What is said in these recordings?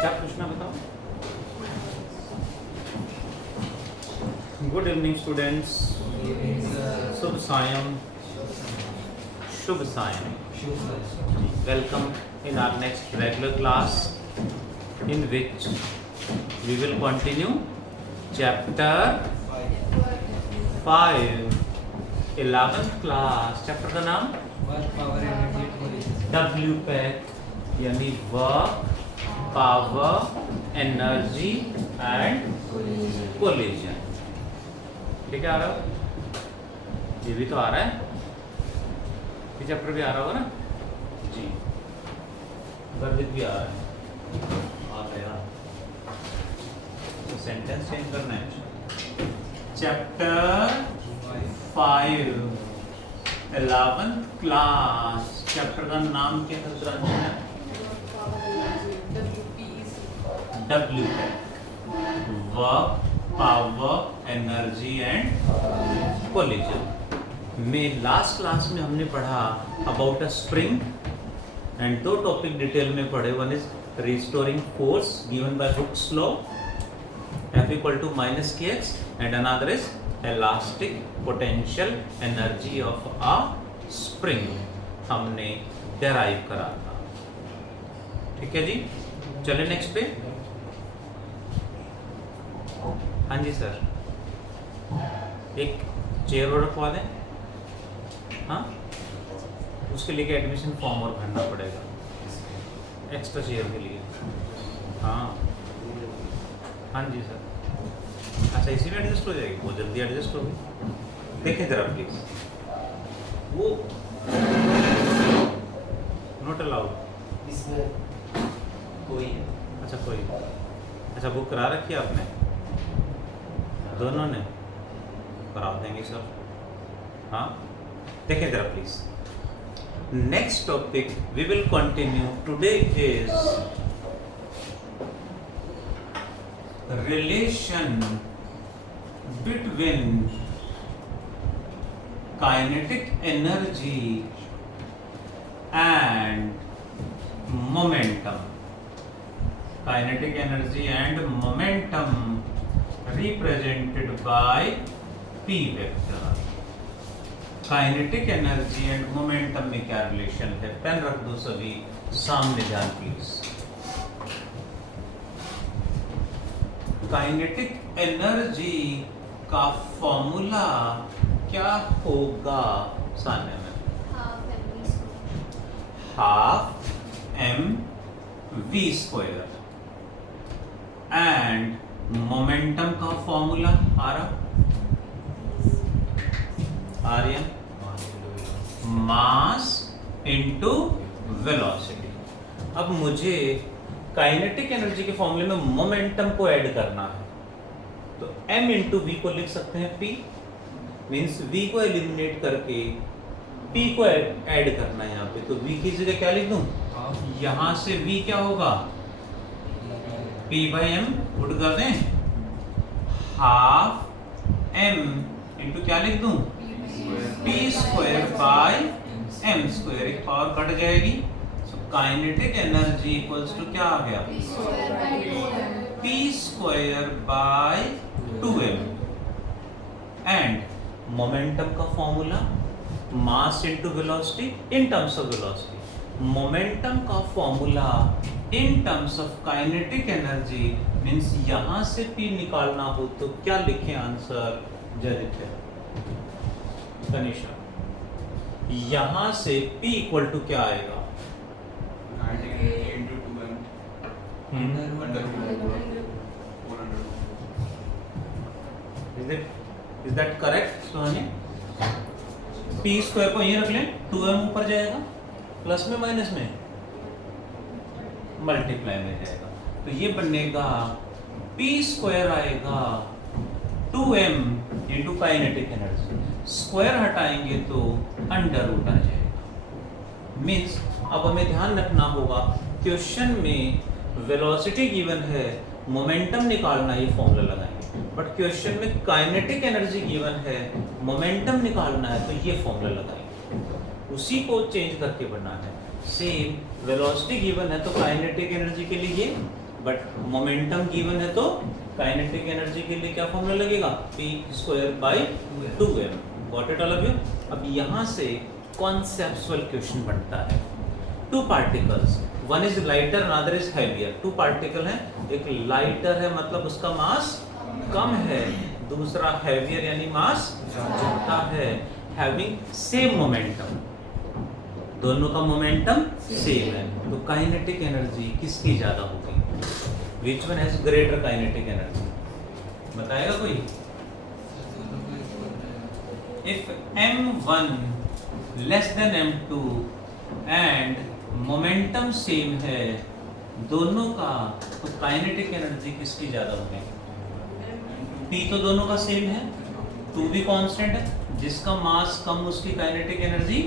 क्या पूछना बताओ। गुड इवनिंग स्टूडेंट्स, शुभ सायं। शुभ सायं। Welcome in our next regular class in which we will continue chapter 5 11th class। Chapter का नाम work power energy collision. WPEC यानी work power energy and collision. ठीक है, आ रहा है, ये भी तो आ रहा है, ये चैप्टर भी आ रहा होगा ना जी, गर्भित भी आ रहा है, आ गया तो सेंटेंस चेंज करना है। चैप्टर 5 11th क्लास, चैप्टर का नाम क्या है? WPEC, work power energy and collision. में लास्ट क्लास में हमने पढ़ा अबाउट अ स्प्रिंग एंड दो टॉपिक डिटेल में पढ़े। One is restoring force given by Hooke's law F = -kx and another is elastic potential energy of a spring, हमने derive करा था। ठीक है जी, चले नेक्स्ट पे। हाँ जी सर, एक चेयर और रखवा दें। हाँ, उसके लिए एडमिशन फॉर्म और भरना पड़ेगा एक्स्ट्रा चेयर के लिए। हाँ हाँ जी सर, अच्छा इसी में एडजस्ट हो जाएगी, बहुत जल्दी एडजस्ट होगी। देखें जरा प्लीज, वो नॉट अलाउड इसमें कोई है? अच्छा कोई, अच्छा बुक करा रखी है आपने दोनों ने? करा देंगे सर। हाँ देखें जरा please. Next topic we will continue today is relation between kinetic energy and momentum. Kinetic energy and momentum represented by P vector। Kinetic energy and momentum में क्या रिलेशन है? पेन रख दो सभी सामने, ध्यान प्लीज। काइनेटिक एनर्जी का formula क्या होगा सामने में? हाफ mv² एंड मोमेंटम का फॉर्मूला आ रहा आर्यन, मास इनटू वेलोसिटी। अब मुझे काइनेटिक एनर्जी के फॉर्मूले में मोमेंटम को ऐड करना है, तो m इंटू वी को लिख सकते हैं p, मीन्स v को एलिमिनेट करके p को ऐड करना है यहाँ पे। तो v की जगह क्या लिख दूं? यहाँ से v क्या होगा? p/m पुट कर दें, हाफ m इंटू क्या लिख दूं? p²/m², एक पावर कट जाएगी। So kinetic energy equals to क्या आ गया? p²/2m एंड मोमेंटम का formula mass into velocity in terms of velocity. Momentum का formula in terms of kinetic energy means यहां से p निकालना हो तो क्या लिखें आंसर? जदित्य कनिशा, यहां से p इक्वल टू क्या आएगा? Is that correct Soni? p² को यहीं रख लें, 2m ऊपर जाएगा, प्लस में माइनस में मल्टीप्लाई में जाएगा, तो ये बनेगा p² आएगा 2m into kinetic energy, square हटाएंगे तो अंडर रूट आ जाएगा। मीन्स अब हमें ध्यान रखना होगा, क्वेश्चन में वेलोसिटी गिवन है, मोमेंटम निकालना, ये फॉर्मूला लगाएंगे, बट क्वेश्चन में काइनेटिक एनर्जी गिवन है, मोमेंटम निकालना है, तो ये फॉर्मूला लगाएंगे, उसी को चेंज करके बनाना है। सेम वेलोसिटी गिवन है तो काइनेटिक एनर्जी के लिए बट मोमेंटम गिवन है तो काइनेटिक एनर्जी के लिए क्या फॉर्मूला लगेगा, p²/2m। Got it all of you. अब यहाँ से कॉन्सेप्चुअल क्वेश्चन बनता है। Two particles, one is lighter another is heavier. Two particle है, एक लाइटर है मतलब उसका मास कम है, दूसरा हैवियर यानी मास ज्यादा है, हैविंग सेम मोमेंटम, दोनों का मोमेंटम सेम है, तो काइनेटिक एनर्जी किसकी ज्यादा होगी? Which one has greater kinetic energy? बताएगा कोई? If m1 less than m2 and momentum same है दोनों का, तो काइनेटिक एनर्जी किसकी ज्यादा होगी? p तो दोनों का सेम है, 2 भी कांस्टेंट है, जिसका मास कम उसकी काइनेटिक एनर्जी।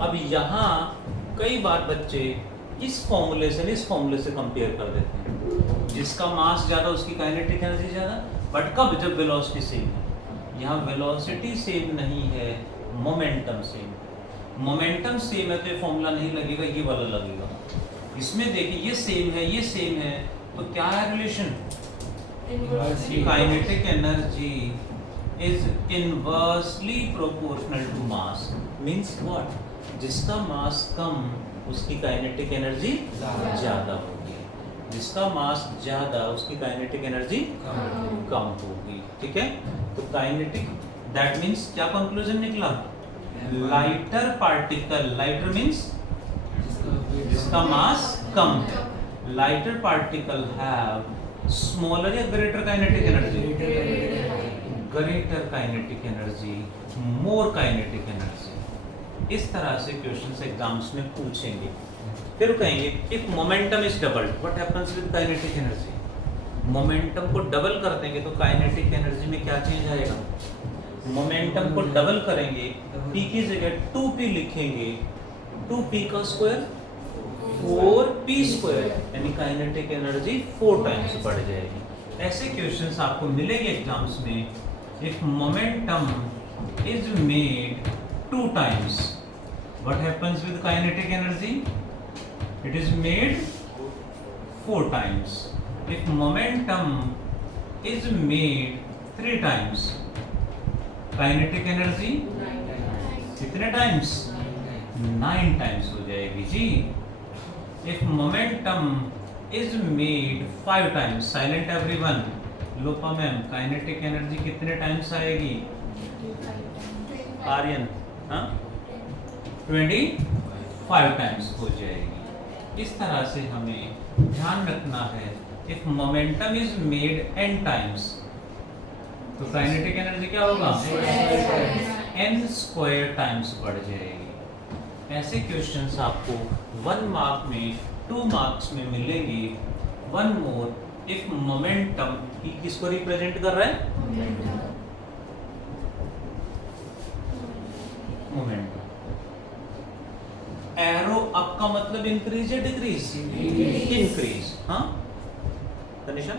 अब यहाँ कई बार बच्चे इस फॉर्मूले से कंपेयर कर देते हैं, जिसका मास ज्यादा उसकी काइनेटिक एनर्जी ज्यादा, बट कब? जब वेलोसिटी सेम है। यहाँ वेलोसिटी सेम नहीं है, मोमेंटम सेम। मोमेंटम सेम है तो ये फॉर्मूला नहीं लगेगा, ये वाला लगेगा। इसमें देखिए ये सेम है, ये सेम है, तो क्या है relation? Kinetic energy is inversely proportional to mass, means what? जिसका मास कम उसकी काइनेटिक एनर्जी ज्यादा होगी, जिसका मास ज्यादा उसकी काइनेटिक एनर्जी कम होगी। ठीक है, तो काइनेटिक, दैट मीन्स क्या कंक्लूजन निकला? लाइटर पार्टिकल, लाइटर मीन्स जिसका मास कम है, लाइटर पार्टिकल हैव स्मॉलर या greater kinetic energy? Greater kinetic energy, मोर काइनेटिक एनर्जी। इस तरह से क्वेश्चंस एग्जाम्स में पूछेंगे। फिर कहेंगे if momentum is doubled what happens with kinetic energy? Momentum को डबल कर देंगे तो काइनेटिक एनर्जी में क्या चेंज आएगा? मोमेंटम को डबल करेंगे, p की जगह 2p लिखेंगे, 2p का स्क्वायर 4p², यानी काइनेटिक एनर्जी 4 टाइम्स बढ़ जाएगी। ऐसे क्वेश्चंस आपको मिलेंगे एग्जाम्स में। If momentum is made 2 times, what happens with kinetic energy? It is made 4 times. If momentum is made 3 times, kinetic energy कितने times? 9 times हो जाएगी जी। If momentum is made 5 times, silent everyone, Lopa ma'am, kinetic energy कितने times आएगी? आर्यन, हाँ 25 times हो जाएगी। इस तरह से हमें ध्यान रखना है, if momentum is made n times तो काइनेटिक एनर्जी क्या होगा? n² टाइम्स बढ़ जाएगी। ऐसे क्वेश्चंस आपको 1 मार्क में, 2 मार्क्स में मिलेंगे। वन मोर, इफ मोमेंटम किसको रिप्रेजेंट कर रहा है? मोमेंटम। एरो अप का मतलब इंक्रीज या डिक्रीज? इंक्रीज। हाँ तनिषा,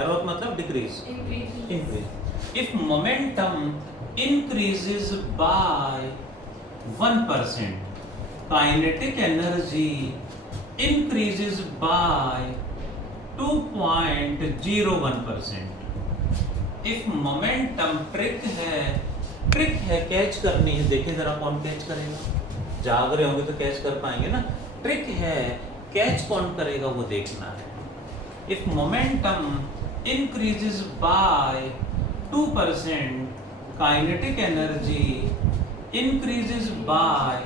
एरो अप मतलब decrease, increase. If momentum increases by 1%, kinetic energy increases by 2.01%। If momentum trick है कैच करनी है। देखिए जरा कौन कैच करेगा? जाग रहे होंगे तो कैच कर पाएंगे ना। ट्रिक है, कैच कौन करेगा वो देखना है। If momentum increases by 2%, kinetic energy increases by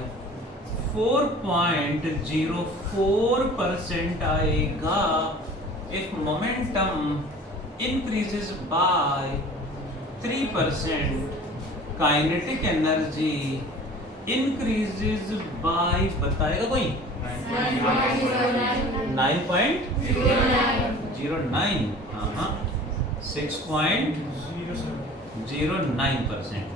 4.04% आएगा। If momentum increases by 3%, kinetic energy increases by, बताएगा कोई? 9.09, हाँ 6.09%।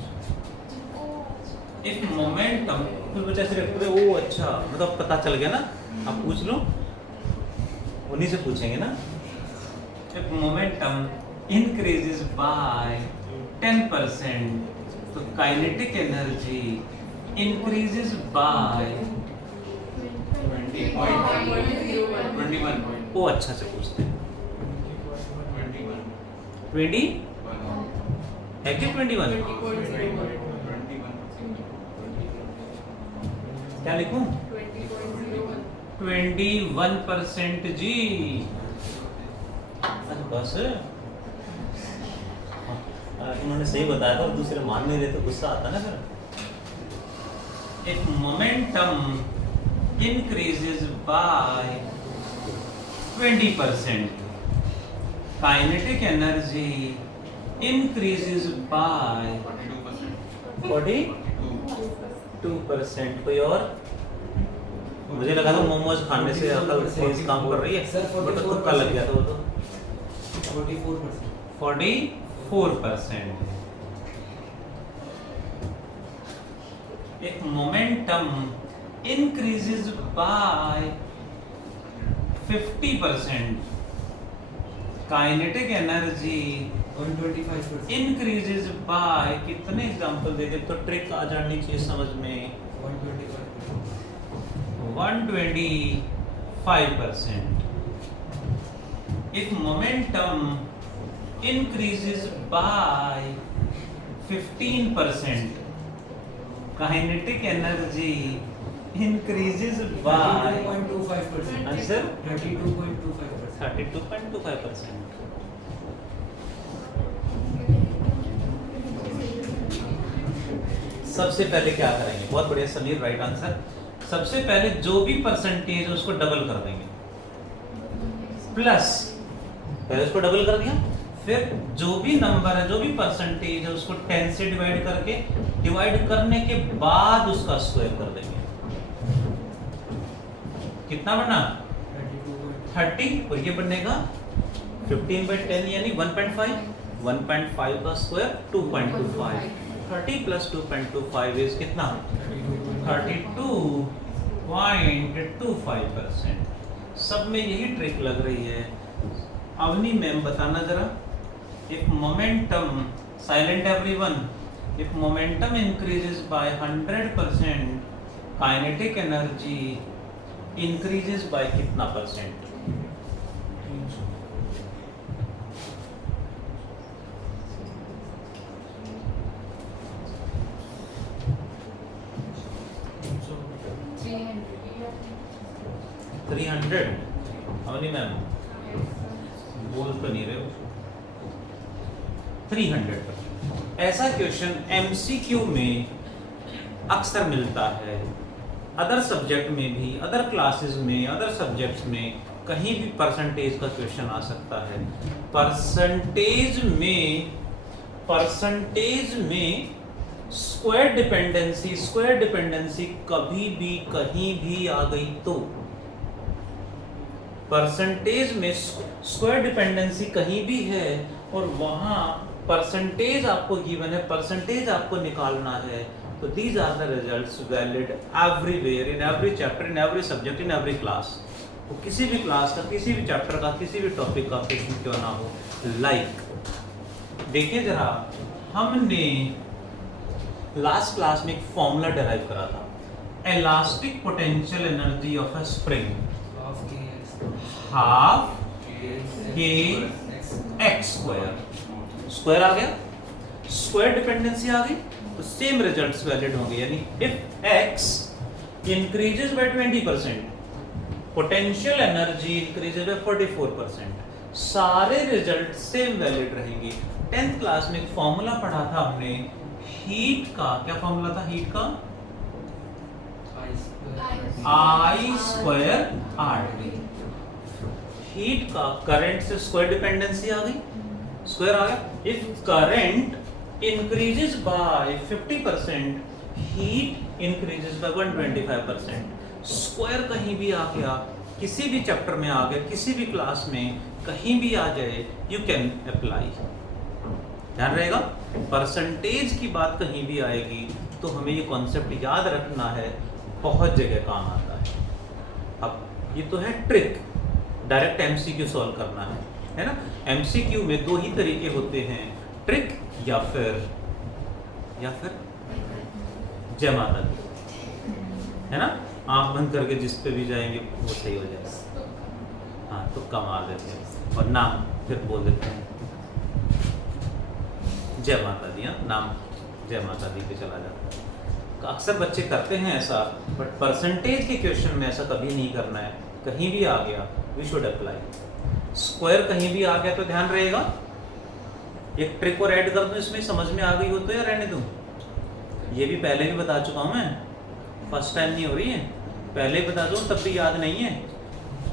If momentum, फिर बच्चा ऐसे रखते हैं, ओ अच्छा मतलब पता चल गया ना। आप पूछ लो, उन्हीं से पूछेंगे ना। If momentum increases by 10%, तो काइनेटिक एनर्जी increases by 21 वो अच्छा से पूछते हैं। 20 है कि 21? क्या लिखूं? 21% जी। बस उन्होंने सही बताया था और दूसरे मान नहीं रहे तो गुस्सा आता ना फिर। If momentum increases by 20%, kinetic energy increases by 42%। कोई और? मुझे लगा था मोमोज खाने से अकल तेज काम कर रही है, बट तुक्का लग गया था वो तो। 44%। If momentum increases by 50%, kinetic energy 125%। increases by कितने एग्जांपल दे दे तो ट्रिक आ जानी चाहिए समझ में। 125%। If momentum increases by 15%, kinetic energy increases by 32.25%। Answer 32.25%। 32.25%। सबसे पहले क्या करेंगे? बहुत बढ़िया समीर, राइट आंसर। सबसे पहले जो भी परसेंटेज है उसको डबल कर देंगे, प्लस पहले उसको डबल कर दिया, फिर जो भी नंबर है, जो भी परसेंटेज है उसको 10 से डिवाइड करके, डिवाइड करने के बाद उसका स्क्वायर कर देंगे। कितना बना? 30, और ये बनेगा 15/10 यानी 1.5। 1.5 का स्क्वायर 2.25। 30 + 2.25 इज कितना? 32.25%। सब में यही ट्रिक लग रही है। अवनी मैम बताना जरा। If momentum, silent everyone, if momentum increases by 100%, kinetic energy increases by कितना परसेंट? 300। अवनी मैम बोल तो नहीं रहे हो। 300%। ऐसा क्वेश्चन एमसीक्यू में अक्सर मिलता है, अदर सब्जेक्ट में भी, अदर क्लासेस में, अदर सब्जेक्ट्स में कहीं भी परसेंटेज का क्वेश्चन आ सकता है। परसेंटेज में स्क्वायर डिपेंडेंसी कभी भी कहीं भी आ गई तो, परसेंटेज में स्क्वायर डिपेंडेंसी कहीं भी है और वहां परसेंटेज आपको गिवन है, परसेंटेज आपको निकालना है, तो these are the results valid everywhere, in every chapter, in every subject, in every class. वो किसी भी क्लास का, किसी भी चैप्टर का, किसी भी टॉपिक का क्वेश्चन क्यों ना हो। लाइक देखिए जरा, हमने लास्ट क्लास में एक फॉर्मूला डिराइव करा था, elastic potential energy of a spring half के एक्स स्क्वायर आ गया, स्क्वायर डिपेंडेंसी आ गई, तो सेम रिजल्ट्स वैलिड होंगे। यानी if x increases by 20%, potential energy increases by 44%, सारे रिजल्ट सेम वैलिड रहेंगे। 10th क्लास में एक फॉर्मूला पढ़ा था हमने हीट का, क्या फॉर्मूला था हीट का? I²RT। हीट का करंट से स्क्वायर डिपेंडेंसी आ गई, स्क्वायर आ गया। If current increases by 50%, heat increases by 125%। Square कहीं भी आ गया, किसी भी चैप्टर में आ गया, किसी भी क्लास में कहीं भी आ जाए, यू कैन अप्लाई। ध्यान रहेगा, परसेंटेज की बात कहीं भी आएगी तो हमें ये कॉन्सेप्ट याद रखना है, बहुत जगह काम आता है। अब ये तो है ट्रिक, डायरेक्ट एमसीक्यू सॉल्व करना है ना। एमसीक्यू में दो ही तरीके होते हैं, ट्रिक या फिर जय माता दी, है ना। आंख बंद करके जिस पे भी जाएंगे वो सही हो जाएगा। हाँ तुक्का मार देते हैं और नाम फिर बोल देते हैं जय माता दी। हाँ नाम जय माता दी पे चला जाता है। अक्सर बच्चे करते हैं ऐसा, बट परसेंटेज के क्वेश्चन में ऐसा कभी नहीं करना है। कहीं भी आ गया वी शुड अप्लाई। स्क्वायर कहीं भी आ गया तो ध्यान रहेगा। एक ट्रिक और ऐड कर दूं इसमें, समझ में आ गई हो तो या रहने दूं? ये भी पहले भी बता चुका हूं मैं, फर्स्ट टाइम नहीं हो रही है, पहले ही बता दूं तब भी याद नहीं है।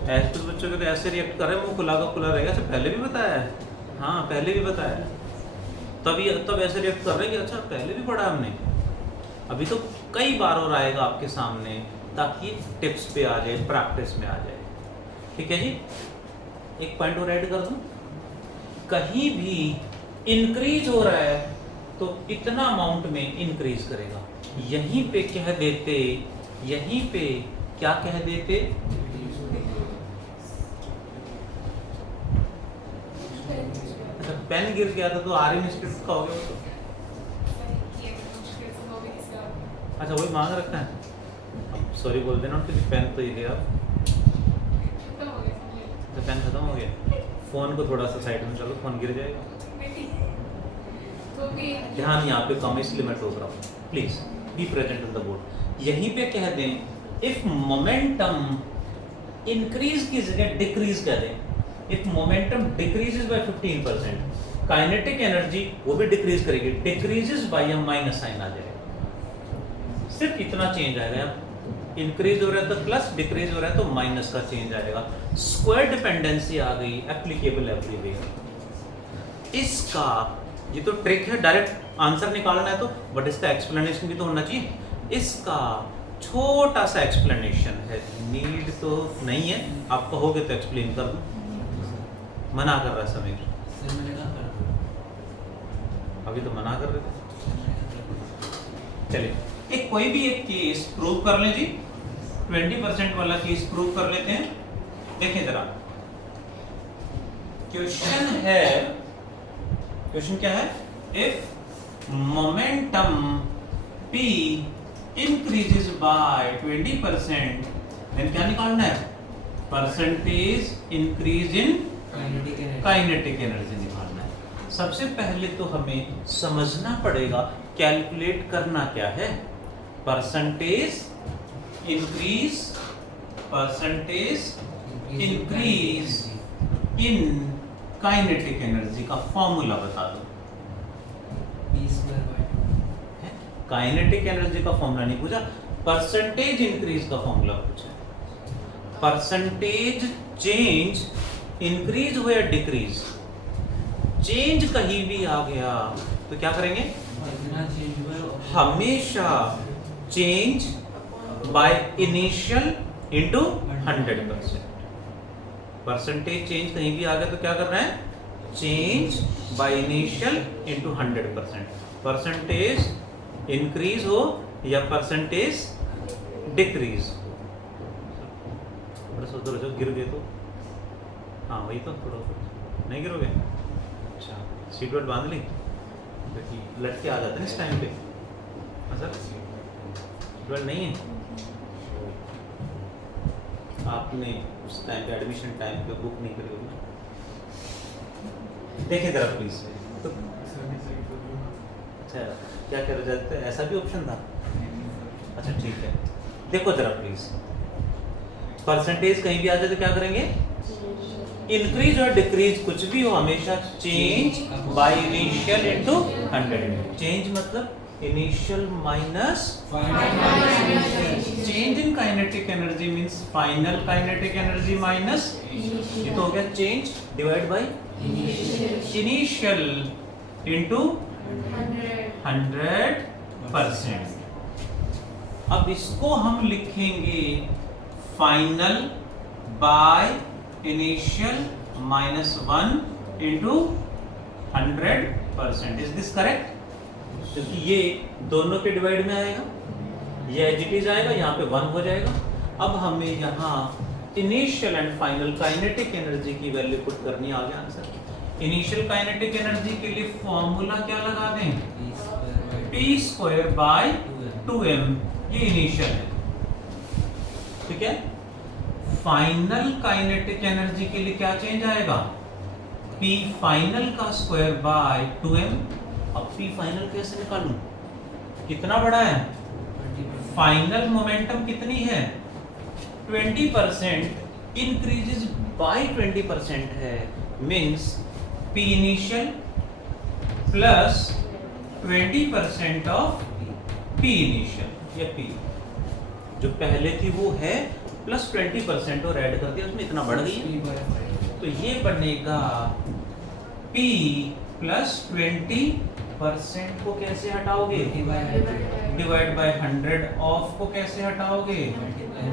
ऐसे कुछ बच्चों के तो ऐसे रिएक्ट कर रहे हैं, मुंह खुला का खुला रहेगा। तो पहले भी बताया है, हाँ पहले भी बताया है, तब ऐसे रिएक्ट कर रहे हैं कि अच्छा पहले भी पढ़ा हमने। अभी तो कई बार और आएगा आपके सामने, ताकि टिप्स पे आ जाए, प्रैक्टिस में आ जाए। ठीक है जी। एक पॉइंट और ऐड कर दूं, कहीं भी इंक्रीज हो रहा है तो इतना अमाउंट में इंक्रीज करेगा। यहीं पे कह देते, यहीं पे क्या कह देते, अच्छा पेन गिर गया था तो आर्यन इंस्टीट्यूट का हो गया तो। अच्छा वही मांग रखा है, अब सॉरी बोल देना कि पेन तो ये गया। तो पेन खत्म हो गया। फोन को थोड़ा सा साइड में चलो, फोन गिर जाएगा। ध्यान यहाँ पे कम, इसलिए मैं टोक रहा हूँ। Please be present on the board. यहीं पे कह दें इफ मोमेंटम इंक्रीज की जगह डिक्रीज कह दें। If momentum decreases by 15%, kinetic energy वो भी डिक्रीज करेगी, decreases by a minus sign आ जाएगा। सिर्फ इतना चेंज आएगा। इंक्रीज हो रहा है तो प्लस, डिक्रीज हो रहा है तो माइनस का चेंज आएगा। स्क्वायर डिपेंडेंसी आ गई, एप्लीकेबल एवरीवेयर। इसका ये तो ट्रिक है, डायरेक्ट आंसर निकालना है तो, बट इसका एक्सप्लेनेशन भी तो होना चाहिए। इसका छोटा सा एक्सप्लेनेशन है, नीड तो नहीं है, आप कहोगे तो एक्सप्लेन कर दूं। मना कर रहा है समीर, अभी तो मना कर रहे थे। चलिए एक कोई भी एक केस प्रूव कर लें जी। 20% वाला केस प्रूव कर लेते हैं। देखें जरा, क्वेश्चन है, क्वेश्चन क्या है, if momentum P increases by 20%, then क्या निकालना है, percentage increase in kinetic energy निकालना है। सबसे पहले तो हमें समझना पड़ेगा कैलकुलेट करना क्या है। Percentage increase in kinetic energy का फॉर्मूला बता दो। काइनेटिक एनर्जी का फॉर्मूला नहीं पूछा, परसेंटेज इंक्रीज का फॉर्मूला पूछा। परसेंटेज चेंज इंक्रीज हो या डिक्रीज, चेंज कहीं भी आ गया तो क्या करेंगे, हमेशा change by initial into 100%। Percentage change कहीं भी आ गया तो क्या करना है, change by initial into 100%। Percentage increase हो या परसेंटेज डिक्रीज हो। थोड़ा जो गिर गए तो, हाँ वही तो, थोड़ा नहीं गिरोगे। अच्छा सीट बेल्ट बांध ली, क्योंकि लटके आ जाते हैं इस टाइम पे। हाँ सर सीट बेल्ट नहीं है, आपने उस टाइम पे एडमिशन टाइम पे बुक नहीं करी होगी। देखिए जरा प्लीज। तो अच्छा क्या कह रहे थे, ऐसा भी ऑप्शन था। अच्छा ठीक है, देखो जरा प्लीज, परसेंटेज कहीं भी आ जाए तो क्या करेंगे, इंक्रीज और डिक्रीज कुछ भी हो हमेशा change by initial into 100। Change मतलब initial minus change in kinetic energy means final kinetic energy minus, ये तो हो गया change divide by initial into 100%। अब इसको हम लिखेंगे final by initial minus 1 into 100%। Is this correct? क्योंकि ये दोनों के डिवाइड में आएगा, ये एज इट इज आएगा, यहाँ पे 1 हो जाएगा। अब हमें यहाँ initial and final kinetic energy की वैल्यू पुट करनी, आ गया आंसर। इनिशियल काइनेटिक एनर्जी के लिए फॉर्मूला क्या लगा दें, p स्क्वायर बाय 2m, ये इनिशियल है, ठीक है। फाइनल काइनेटिक एनर्जी के लिए क्या चेंज आएगा? P फाइनल का स्क्वायर बाय 2m। अब P फाइनल कैसे निकालूं? कितना बड़ा है? 20%. फाइनल मोमेंटम कितनी है? 20% इंक्रीजेस बाय 20% है, means P initial plus 20% of P initial, या P जो पहले थी वो है प्लस 20% और ऐड कर दिया, उसमें इतना बढ़ गई है। P by 5. तो ये बनेगा P प्लस 20% को कैसे हटाओगे? 20 by 100. डिवाइड बाय 100 ऑफ को कैसे हटाओगे?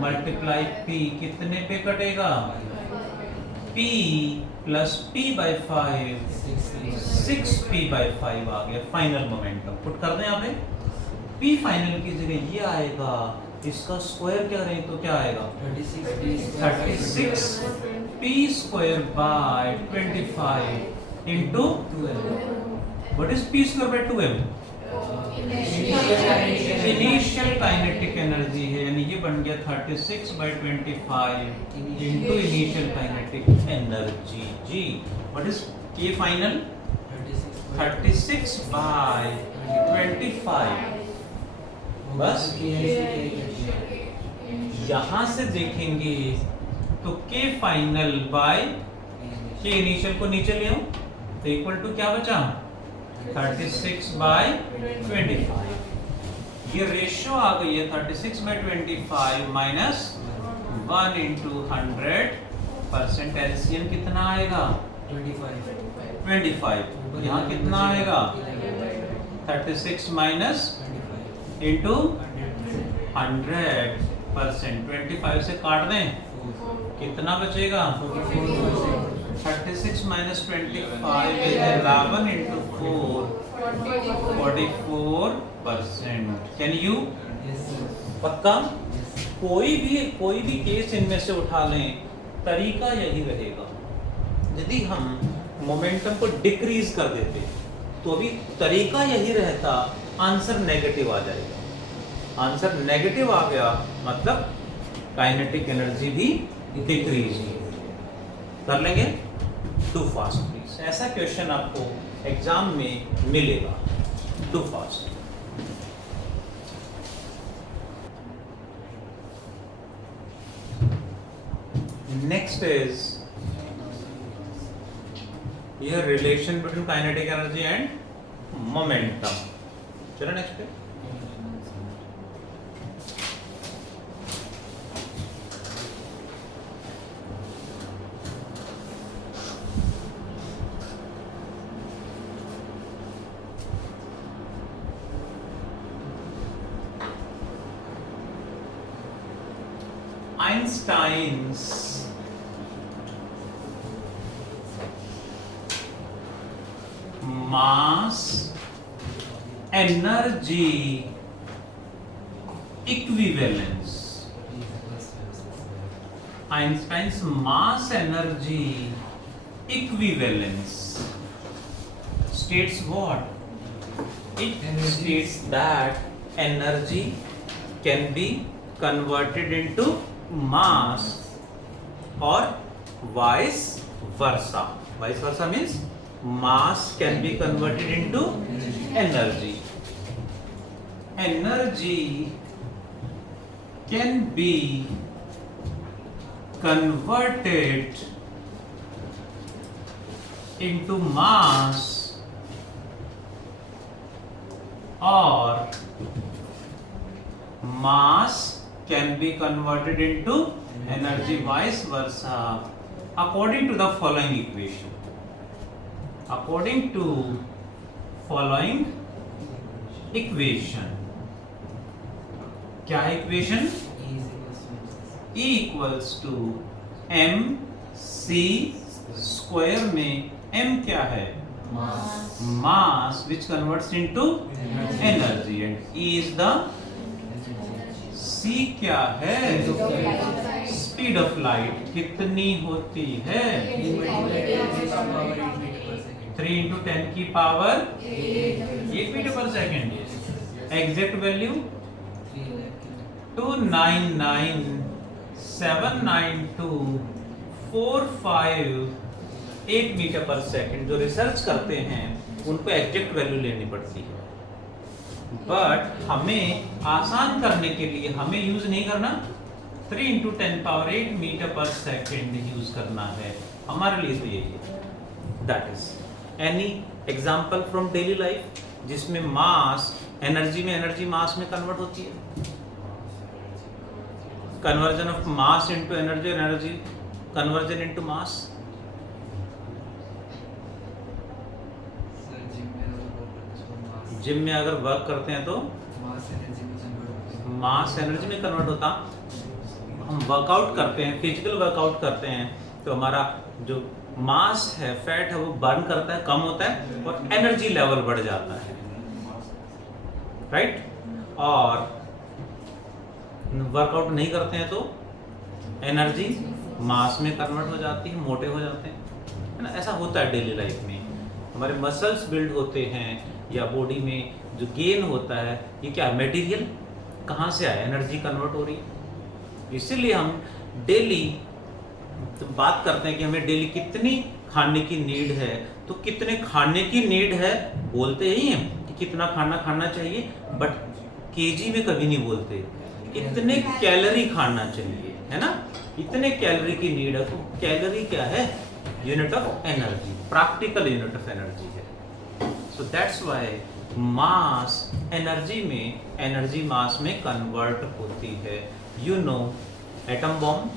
मल्टीप्लाई P कितने पे कटेगा? P plus P by 5, 6P by 5 आ गया फाइनल मोमेंटम। पुट कर दें यहाँ पे P फाइनल की जगह ये आएगा, इसका स्क्वायर क्या करें तो क्या आएगा? 36 P square by 25 into 12. What is P square by 2m? Initial kinetic energy है, यानी ये बन गया 36 by 25 into initial kinetic energy जी। What is K final? 36 by 25। बस यहां से देखेंगे तो K final by K initial को नीचे ले आऊं तो इक्वल टू क्या बचा? 36 बाय 25। ये रेशियो आ गई है 36 बाय 25 माइनस 1 इंटू 100%। एलसीएम कितना आएगा? 25। यहाँ कितना आएगा? 36 माइनस इंटू 100%। 25 से काट दें कितना बचेगा? 36 minus 25 is 11 into 4, 44%। Can you? पक्का? कोई भी केस इनमें से उठा लें, तरीका यही रहेगा। यदि हम मोमेंटम को डिक्रीज कर देते तो अभी तरीका यही रहता, आंसर नेगेटिव आ जाएगा। आंसर नेगेटिव आ गया मतलब काइनेटिक एनर्जी भी डिक्रीज कर लेंगे। टू फास्ट प्लीज, ऐसा क्वेश्चन आपको एग्जाम में मिलेगा। Too fast. Next is here relation between kinetic energy and momentum। चलो नेक्स्ट पे। Einstein's mass energy equivalence। Einstein's mass energy equivalence states what? It states that energy can be converted into mass or vice versa। Vice versa means mass can be converted into energy। Energy can be converted into mass or mass can be converted into energy vice versa according to the following equation। According to following equation, क्या है equation? E equals to mc square में m क्या है? Mass which converts into energy and E is the c क्या है? Speed of light कितनी होती है? 3 into 10 की पावर 1 मीटर पर सेकेंड। एग्जैक्ट वैल्यू 299 79245 मीटर पर सेकंड जो रिसर्च करते हैं उनको एग्जैक्ट वैल्यू लेनी पड़ती है, बट हमें आसान करने के लिए हमें यूज नहीं करना, 3 × 10⁸ मीटर पर सेकंड यूज करना है हमारे लिए। तो यही है, that is any example from daily life जिसमें मास एनर्जी में एनर्जी मास में कन्वर्ट होती है, conversion of mass into energy और energy conversion into mass. Gym में अगर वर्क करते हैं तो मास एनर्जी में कन्वर्ट होता। हम वर्कआउट करते हैं, फिजिकल वर्कआउट करते हैं तो हमारा जो मास है, फैट है, वो बर्न करता है, कम होता है और एनर्जी लेवल बढ़ जाता है, राइट। और वर्कआउट नहीं करते हैं तो एनर्जी मास में कन्वर्ट हो जाती है, मोटे हो जाते हैं, है ना। ऐसा होता है डेली लाइफ में, हमारे मसल्स बिल्ड होते हैं या बॉडी में जो गेन होता है, ये क्या मटेरियल कहाँ से आया, एनर्जी कन्वर्ट हो रही है। इसीलिए हम डेली तो बात करते हैं कि हमें डेली कितनी खाने की नीड है, तो कितने खाने की नीड है बोलते ही हैं कि कितना खाना खाना चाहिए, बट केजी में कभी नहीं बोलते, इतने कैलोरी खाना चाहिए, है ना। इतने कैलोरी की नीड है, तो कैलोरी क्या है, unit of energy, practical unit of energy है। So that's why mass energy mass में कन्वर्ट होती है। यू नो एटम बॉम्ब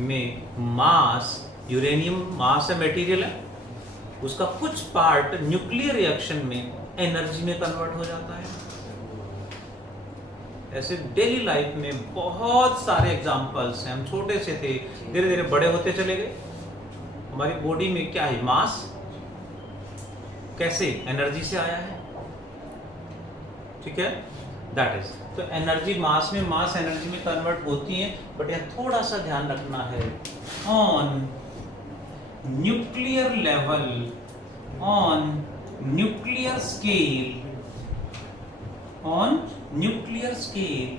में मास, यूरेनियम मास है, मटेरियल है, उसका कुछ पार्ट न्यूक्लियर रिएक्शन में एनर्जी में कन्वर्ट हो जाता है। ऐसे डेली लाइफ में बहुत सारे एग्जांपल्स हैं। हम छोटे से थे, धीरे धीरे बड़े होते चले गए। हमारी बॉडी में क्या है, मास कैसे एनर्जी से आया है, ठीक है, दैट इज। तो एनर्जी मास में, मास एनर्जी में कन्वर्ट होती है, बट यहाँ थोड़ा सा ध्यान रखना है, on nuclear level, on nuclear scale, on nuclear scale,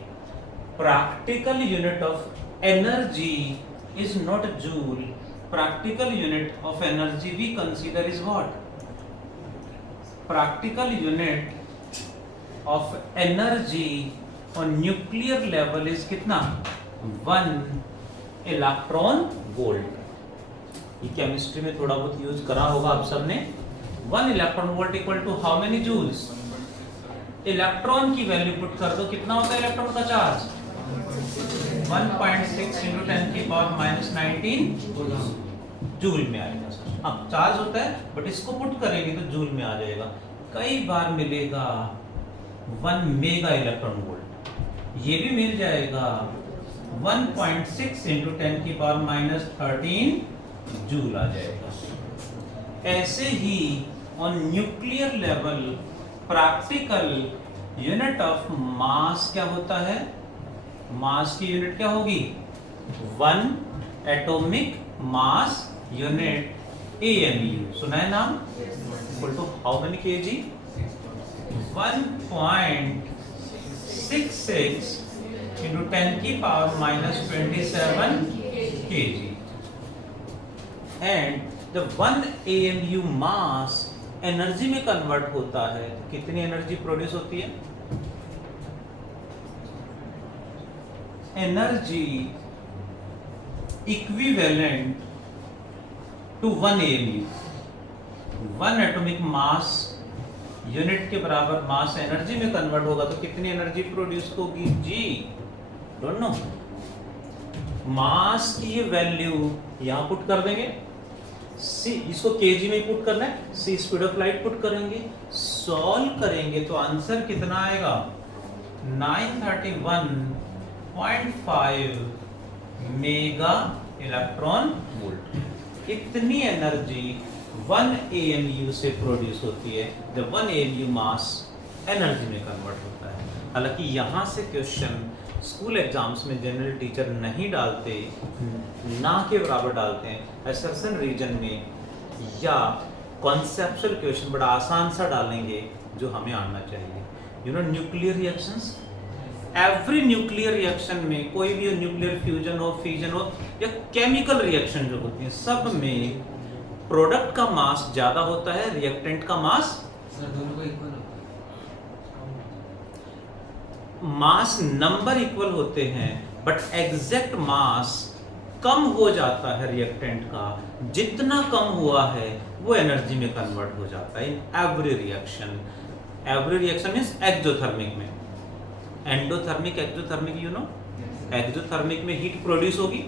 practical unit of energy is not joule. Practical unit of energy we consider is what? Practical unit of energy on nuclear level is कितना, 1 electron volt. ये chemistry में थोड़ा बहुत use करा होगा आप सबने। 1 electron volt equal to how many joules. Electron की वैल्यू पुट कर दो, कितना होता है इलेक्ट्रॉन का चार्ज, 1.6 × 10⁻⁻19 जूल में आएगा। अब चार्ज होता है, बट इसको पुट करेंगे तो जूल में आ जाएगा। कई बार मिलेगा 1 मेगा इलेक्ट्रॉन वोल्ट, ये भी मिल जाएगा 1.6 × 10⁻⁻13 जूल आ जाएगा। ऐसे ही on nuclear level practical unit of mass क्या होता है, मास की यूनिट क्या होगी, 1 एटॉमिक मास यूनिट AMU, सुना है नाम, equal to how many kg, 1.66 × 10⁻⁻27 kg, and the 1 AMU mass energy में कन्वर्ट होता है तो कितनी एनर्जी प्रोड्यूस होती है, energy equivalent to 1 AMU, 1 atomic mass unit के बराबर मास एनर्जी में कन्वर्ट होगा तो कितनी एनर्जी प्रोड्यूस होगी जी, डोंट नो। मास की ये वैल्यू यहां पुट कर देंगे, सी इसको केजी में पुट करना है, सी स्पीड ऑफ लाइट पुट करेंगे, सॉल्व करेंगे तो आंसर कितना आएगा, 931.5 मेगा इलेक्ट्रॉन वोल्ट। इतनी एनर्जी 1 AMU से प्रोड्यूस होती है जब 1 AMU मास एनर्जी में कन्वर्ट होता है। हालांकि यहाँ से क्वेश्चन स्कूल एग्जाम्स में जनरल टीचर नहीं डालते, ना के बराबर डालते हैं, असर्शन रीजन में या कॉन्सेप्चुअल क्वेश्चन बड़ा आसान सा डालेंगे जो हमें आना चाहिए। You know nuclear reactions, every nuclear reaction में, कोई भी न्यूक्लियर फ्यूजन हो, फिजन हो या केमिकल रिएक्शन जो होती है, सब में प्रोडक्ट का मास ज्यादा होता है, रिएक्टेंट का मास, सर दोनों को इक्वल मास नंबर इक्वल होते हैं, बट एग्जैक्ट मास कम हो जाता है रिएक्टेंट का। जितना कम हुआ है वो एनर्जी में कन्वर्ट हो जाता है in every reaction. Every reaction means exothermic में, endothermic, exothermic, you know, exothermic में हीट प्रोड्यूस होगी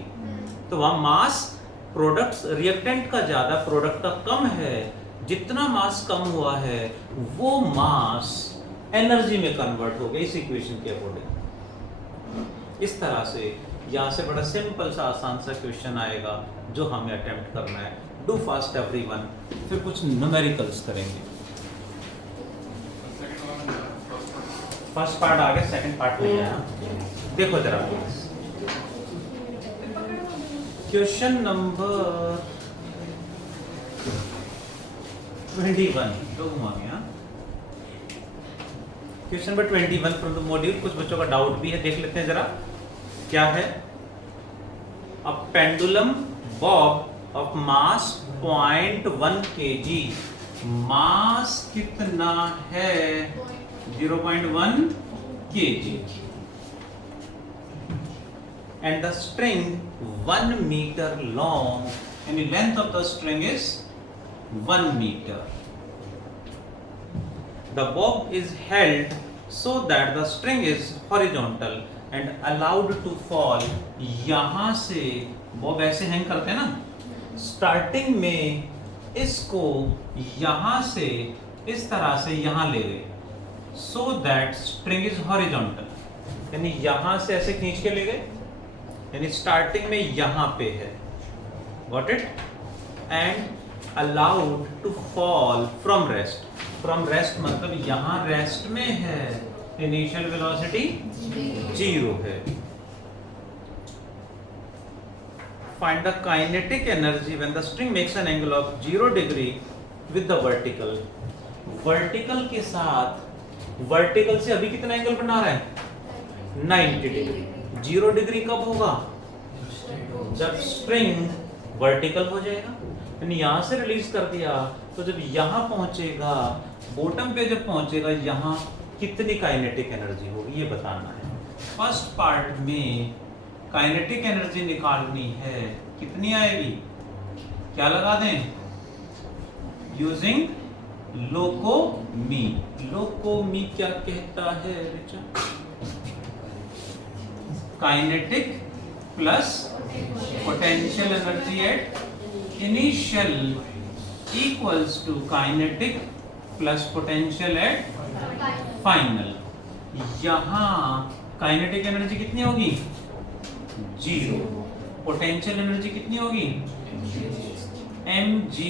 तो वहां मास प्रोडक्ट्स, रिएक्टेंट का ज्यादा, प्रोडक्ट का कम है। जितना मास कम हुआ है वो मास एनर्जी में कन्वर्ट हो गया इस इक्वेशन के अकॉर्डिंग। इस तरह से यहाँ से बड़ा सिंपल सा आसान सा क्वेश्चन आएगा जो हमें अटेम्प्ट करना है। डू फास्ट एवरीवन, फिर कुछ न्यूमेरिकल्स करेंगे। फर्स्ट पार्ट आ गया, सेकंड पार्ट नहीं आया। देखो जरा क्वेश्चन नंबर 21, तो घुमा गया। Question number 21 from the module. कुछ बच्चों का डाउट भी है, देख लेते हैं जरा क्या है। A pendulum Bob of mass 0.1 kg, मास कितना है? 0.1 kg, and the string 1 meter long, and the length of the string is 1 meter. The bob is held so that the string is horizontal and allowed to fall. यहाँ से Bob ऐसे hang करते हैं ना, starting में इसको यहाँ से इस तरह से यहाँ ले गए, so that string is horizontal, यानी यहाँ से ऐसे खींच के ले गए, यानी स्टार्टिंग में यहाँ पे है, got it, and allowed to fall from rest. From rest मतलब यहाँ रेस्ट में है, इनिशियल वेलोसिटी 0 है। Find the kinetic energy when the string makes an angle of 0 degree with the vertical. Vertical के साथ, वर्टिकल से अभी कितना एंगल बना रहा है? 90 डिग्री। 0 डिग्री कब होगा? जब स्प्रिंग वर्टिकल हो जाएगा, यानी यहां से रिलीज कर दिया तो जब यहां पहुंचेगा, बॉटम पे जब पहुंचेगा, यहां कितनी काइनेटिक एनर्जी होगी ये बताना है। फर्स्ट पार्ट में काइनेटिक एनर्जी निकालनी है, कितनी आएगी? क्या लगा दें? यूजिंग लोकोमी। लोकोमी क्या कहता है बेटा? Kinetic plus potential energy at initial equals to kinetic plus potential at final. यहां काइनेटिक एनर्जी कितनी होगी? 0। पोटेंशियल एनर्जी कितनी होगी? mgh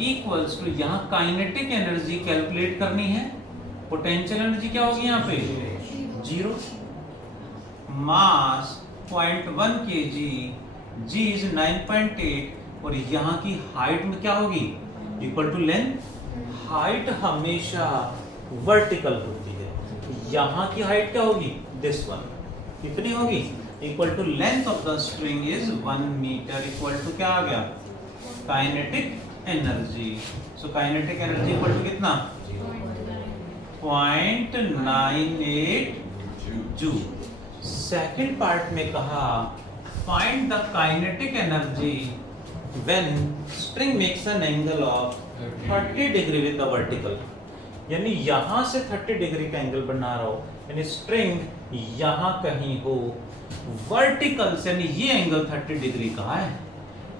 इक्वल्स टू, यहां काइनेटिक एनर्जी कैलकुलेट करनी है, पोटेंशियल एनर्जी क्या होगी यहाँ पे? 0। मास 0.1 kg, g इज 9.8, और यहाँ की हाइट में क्या होगी? Equal to length. हाइट हमेशा वर्टिकल होती है, यहाँ की हाइट क्या होगी? This one. कितनी होगी? Equal to length of the string is 1 metre, equal to क्या आ गया? Kinetic energy. So kinetic energy equal to कितना? 0.98 जूल। सेकेंड पार्ट में कहा find the kinetic energy when string makes an angle of 30 degree with the vertical, यानी यहां से 30 degree का एंगल बना रहा हो, यानी स्ट्रिंग यहां कहीं हो, वर्टिकल से, यानी ये एंगल 30 डिग्री का है,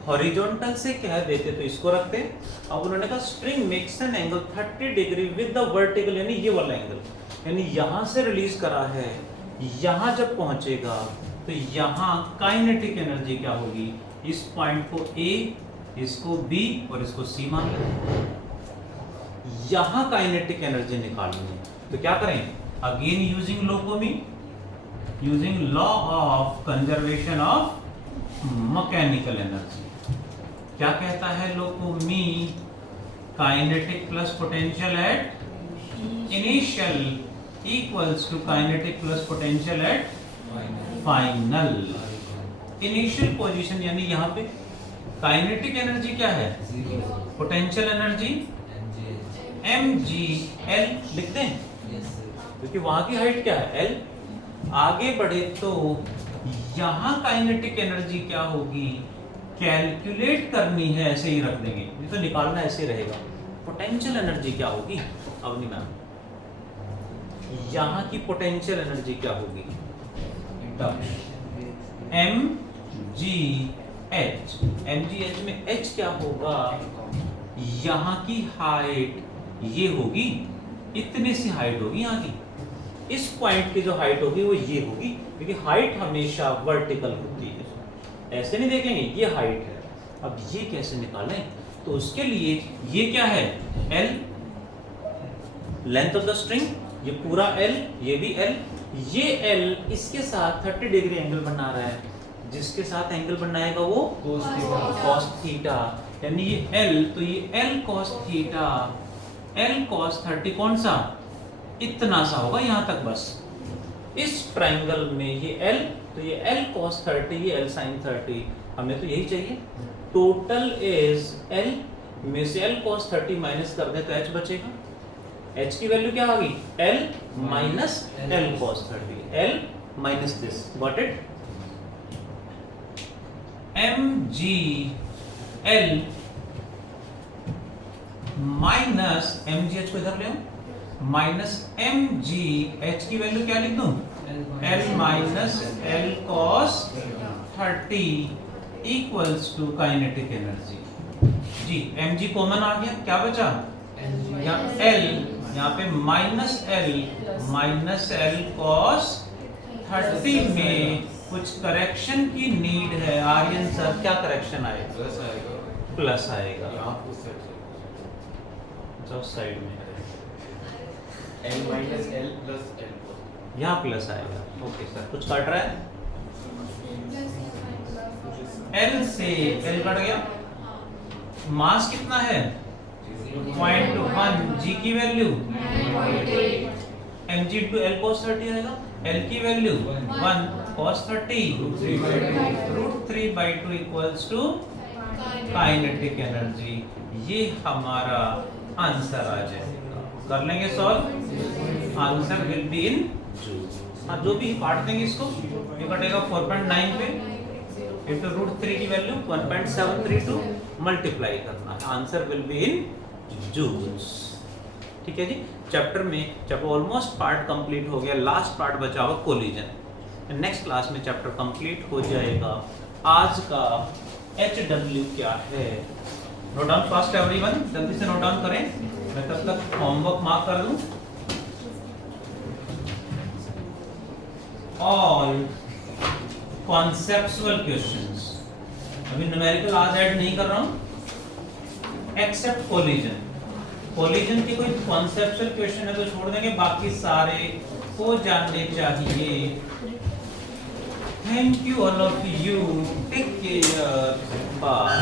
हॉरिजॉन्टल से कह देते तो इसको रखते। अब उन्होंने कहा string makes an angle 30 degree with the vertical, यानी ये वाला एंगल, यानी यहां से रिलीज करा है, यहां जब पहुंचेगा तो यहां काइनेटिक एनर्जी क्या होगी? इस पॉइंट को A, इसको B और इसको C मान लें। यहां काइनेटिक एनर्जी निकालनी है तो क्या करें? अगेन यूजिंग लोकोमी, using law of conservation of mechanical energy. क्या कहता है लोकोमी? Kinetic plus potential at initial equals to kinetic plus potential at final. Initial position यानी यहाँ पे काइनेटिक एनर्जी क्या है, पोटेंशियल एनर्जी mgl लिखते हैं क्योंकि वहां की हाइट क्या है l। आगे बढ़े तो यहां काइनेटिक एनर्जी क्या होगी, कैलकुलेट करनी है, ऐसे ही रख देंगे, ये तो निकालना ऐसे रहेगा। पोटेंशियल एनर्जी क्या होगी, अवनी मैम यहां की पोटेंशियल एनर्जी क्या होगी, mgh में h क्या होगा, यहां की हाइट ये होगी, इतनी सी हाइट होगी यहाँ की, इस पॉइंट की जो हाइट होगी वो ये होगी, क्योंकि हाइट हमेशा वर्टिकल होती है, ऐसे नहीं देखेंगे ये हाइट है। अब ये कैसे निकालें, तो उसके लिए ये क्या है L, length of the string, ये पूरा L, ये भी L, ये L इसके साथ 30 डिग्री एंगल बना रहा है, जिसके साथ एंगल बनाएगा वो cos थीटा, यानी ये L, तो ये L cos theta, L cos 30 कौन सा, इतना सा होगा यहां तक, बस इस ट्रायंगल में ये L, तो ये L cos 30, ये L sin 30, हमें तो यही चाहिए। टोटल इज L में से L cos 30 माइनस कर दे तो H बचेगा, H की वैल्यू क्या होगी, L minus L cos 30, L minus this, got it. mgl minus mgh को इधर ले माइनस mgh की वैल्यू क्या लिख दूं, L minus L cos 30 equals to kinetic energy. G mg common आ गया, क्या बचा, यहाँ L, यहाँ पे माइनस L cos 30 में कुछ करेक्शन की नीड है, आर्यन सर क्या करेक्शन आएगा, प्लस आएगा, सब साइड में L minus L plus L यहाँ प्लस आएगा। ओके सर, कुछ काट रहा है, L से L कट गया, मास कितना है 0.1, g की value mg into L cos 30 आएगा, L की value 1 cos 30 √3/2 equals to kinetic energy. ये हमारा आंसर आ जाएगा, कर लेंगे solve, answer will be in joule. हाँ, जो भी काट देंगे इसको, ये कटेगा 4.9 पे, इनटू √3 की वैल्यू 1.732 मल्टीप्लाई करना है, answer will be in joules. ठीक है जी, चैप्टर में जब ऑलमोस्ट पार्ट कंप्लीट हो गया, लास्ट पार्ट बचा हुआ कोलिजन। नेक्स्ट क्लास में चैप्टर कंप्लीट हो जाएगा। आज का HW क्या है, नोट डाउन फास्ट एवरीवन, जल्दी से नोट डाउन करें, मैं तब तक होमवर्क मार्क कर दूं। ऑल कॉन्सेप्चुअल क्वेश्चंस, अभी न्यूमेरिकल आज ऐड नहीं कर रहा हूं, एक्सेप्ट कोलिजन। कोलिजन की कोई कॉन्सेप्चुअल क्वेश्चन है तो छोड़ देंगे, बाकी सारे हो जाने चाहिए। Thank you all of you, take care, bye.